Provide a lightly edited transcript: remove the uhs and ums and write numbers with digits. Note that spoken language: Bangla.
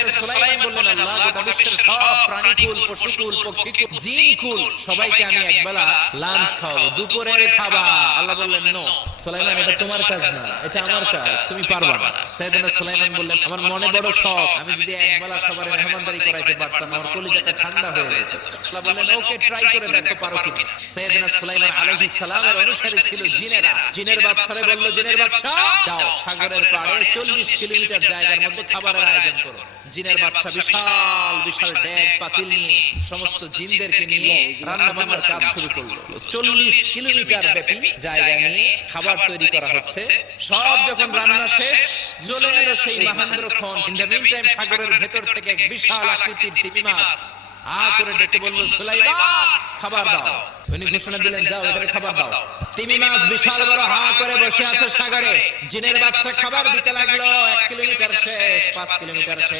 সাইয়েদনা সুলাইমান বললেন, আল্লাহ গোটা বিশ্বের সব প্রাণীকুল, পশুকুল, পক্ষীকুল, জিনকুল সবাইকে আমি একবেলা লাঞ্চ খাওয়াবো, দুপুরের খাবার। আল্লাহ বললেন, নো সুলাইমান, এটা তোমার কাজ না, এটা আমার কাজ, তুমি পারবা না। সাইয়েদনা সুলাইমান বললেন, আমার মনে বড় শখ, আমি যদি একবেলা সবার মেহমানদারি করাইতে পারতাম, আমার কলিজাটা ঠান্ডা হয়ে যেত। আল্লাহ বললেন, ওকে, ট্রাই করে দেখো পারো কিনা। সাইয়েদনা সুলাইমান আলাইহিস সালামের অনুসারী ছিল জিনেরা। জিনের বাদশারে বলল, জিনের বাদশা, যাও সাগরের পাড়ে 40 কিলোমিটার জায়গার মধ্যে খাবারের আয়োজন করো। জিনের বাদশা বিশাল বিশাল ডেক পাতিল নিয়ে সমস্ত জিনদেরকে নিয়ে রান্না বান্নার কাজ শুরু করলো। 40 কিলোমিটার ব্যাপী জায়গা নিয়ে খাবার তৈরি করা হচ্ছে। সব যখন রান্না শেষ, চলে এলো সেই মহেন্দ্রক্ষণ। ইন দ্য মিন টাইম সাগরের ভেতর থেকে এক বিশাল আকৃতির তিমি মাছ আ করে ডেকে বলল, সুলাইমান খাবার দাও। উনি ঘোষণা দিলেন, যাও এটাকে খাবার দাও। তিমি মাছ বিশাল বড় হা করে বসে আছে সাগরে। জিনের বাদশা খাবার দিতে লাগলো। 1 কিলোমিটার শেষ, 5 কিলোমিটার শেষ।